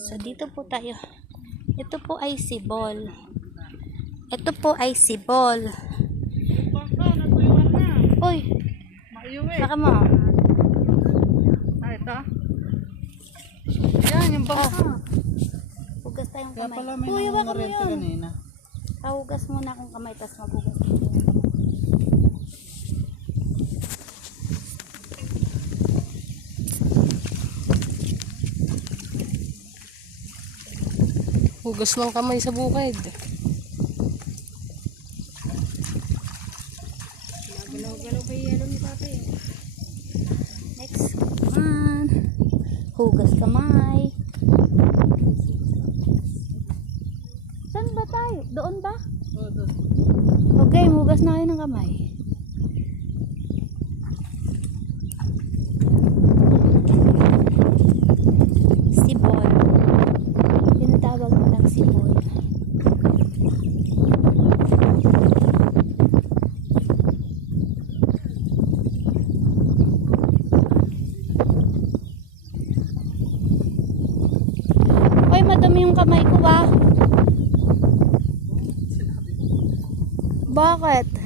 So, dito po tayo. Ito po ay sibol. Ito po ay sibol. Uy, baka mo. Ah, ito. Yan, yung bangka. Hugas tayong Kaya kamay. pala may Uy, baka mo yun. kanina. Ah, hugas muna akong kamay, tapos maghugas ko. Hugas ng kamay sa bukid. Galaw-galaw pa yelo ni Papa eh. Next, come. Hugas kamay. Saan ba tayo? Doon ba? Doon. Okay, hugas na kayo ng kamay. Sibol. Tinatawag mo ng sibol. Uy, madami yung kamay ko ba? Bakit?